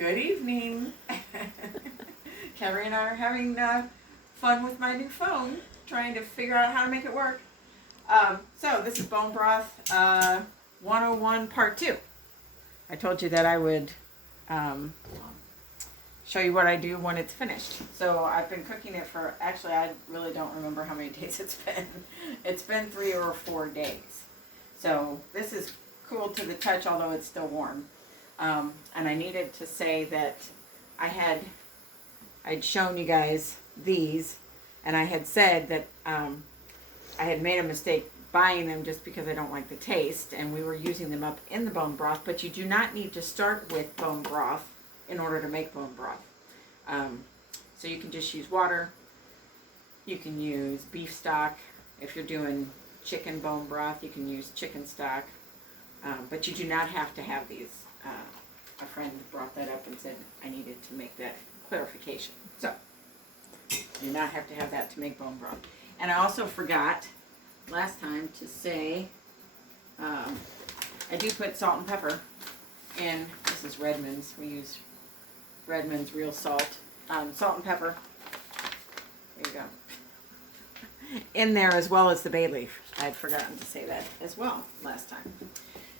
Good evening. Carrie and I are having fun with my new phone, trying to figure out how to make it work. So this is Bone Broth 101 Part 2. I told you that I would show you what I do when it's finished. So I've been cooking it for, actually I really don't remember how many days it's been. It's been 3 or 4 days. So this is cool to the touch, although it's still warm. And I needed to say that I'd shown you guys these, and I had said that I had made a mistake buying them just because I don't like the taste, and we were using them up in the bone broth, but you do not need to start with bone broth in order to make bone broth. So you can just use water. You can use beef stock. If you're doing chicken bone broth, you can use chicken stock. But you do not have to have these. A friend brought that up and said I needed to make that clarification. So, you do not have to have that to make bone broth. And I also forgot last time to say, I do put salt and pepper in. This is Redmond's. We use Redmond's real salt. Salt and pepper. There you go. In there, as well as the bay leaf. I'd forgotten to say that as well last time.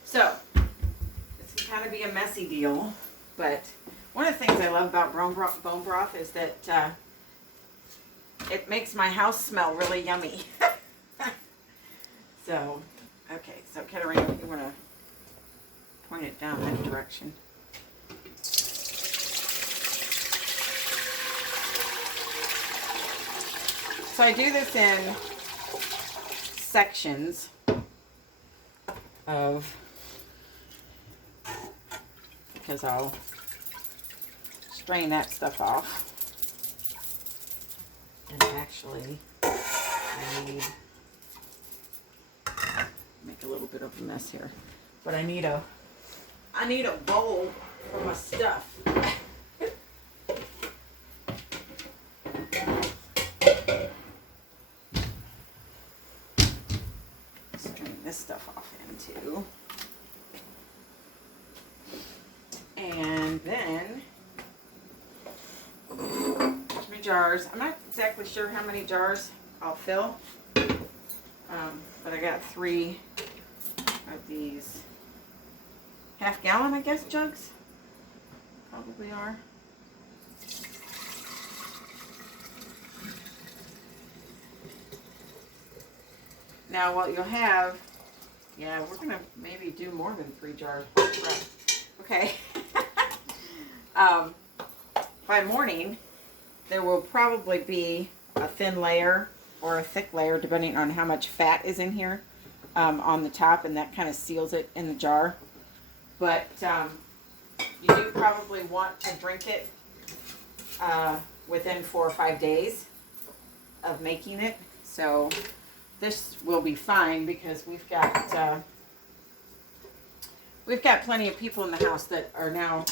So, this can kind of be a messy deal, but one of the things I love about bone broth is that it makes my house smell really yummy. So, okay, so Katerina, you want to point it down that direction. So I do this in sections of, because I'll strain that stuff off. And actually, I need, make a little bit of a mess here, but I need a bowl for my stuff. Strain this stuff off into. And then, there's my jars. I'm not exactly sure how many jars I'll fill, but I got 3 of these half-gallon, I guess, jugs. Probably are. Now, what you'll have, yeah, we're going to maybe do more than 3 jars. Okay. By morning, there will probably be a thin layer or a thick layer, depending on how much fat is in here, on the top, and that kind of seals it in the jar. But you do probably want to drink it within 4 or 5 days of making it. So this will be fine because we've got plenty of people in the house that are now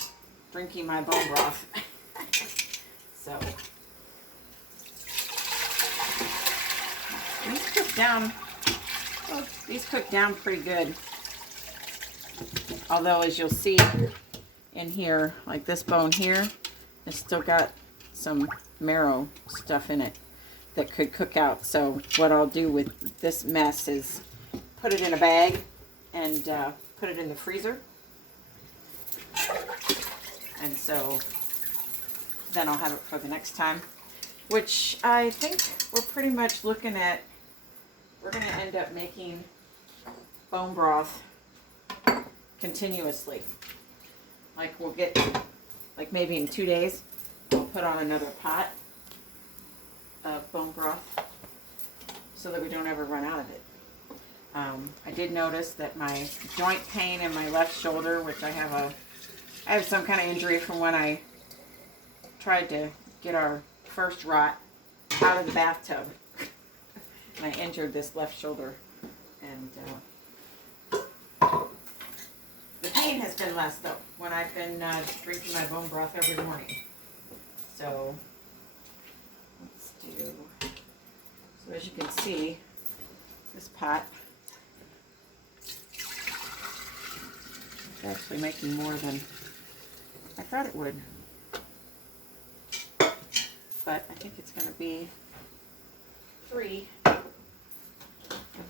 drinking my bone broth. So these cook down. Well, these cook down pretty good. Although, as you'll see in here, like this bone here, it's still got some marrow stuff in it that could cook out. So what I'll do with this mess is put it in a bag and put it in the freezer. And so then I'll have it for the next time, which I think we're pretty much looking at, we're going to end up making bone broth continuously. Like we'll get, like maybe in 2 days, we'll put on another pot of bone broth so that we don't ever run out of it. I did notice that my joint pain in my left shoulder, which I have some kind of injury from when I tried to get our first rot out of the bathtub. And I injured this left shoulder. And the pain has been less, though, when I've been drinking my bone broth every morning. So, let's do, so as you can see, this pot is actually making more than I thought it would. But I think it's going to be 3 of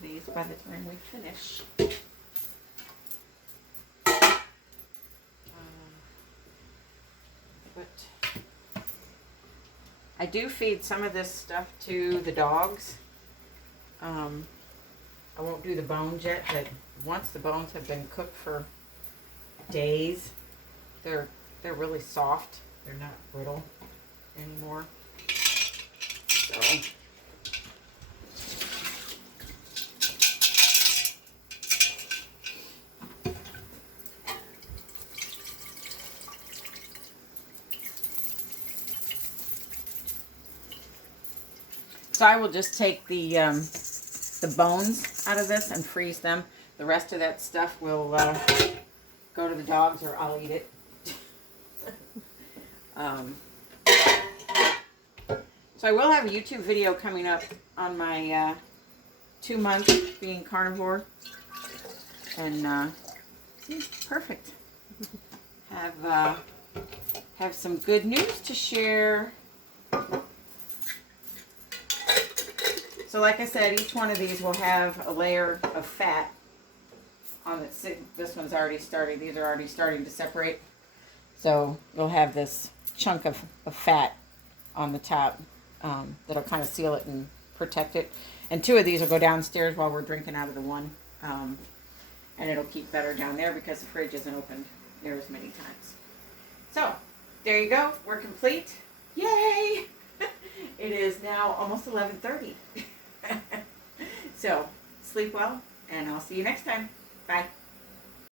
these by the time we finish. But I do feed some of this stuff to the dogs. I won't do the bones yet, but once the bones have been cooked for days, they're really soft. They're not brittle anymore. So I will just take the bones out of this and freeze them. The rest of that stuff will go to the dogs, or I'll eat it. So I will have a YouTube video coming up on my 2 months being carnivore. And perfect. Have some good news to share. So like I said, each one of these will have a layer of fat on it. This one's already starting. These are already starting to separate. So you'll have this chunk of fat on the top that'll kind of seal it and protect it. And 2 of these will go downstairs while we're drinking out of the one. And it'll keep better down there because the fridge isn't opened there as many times. So there you go. We're complete. Yay! It is now almost 11:30. So sleep well, and I'll see you next time. Bye.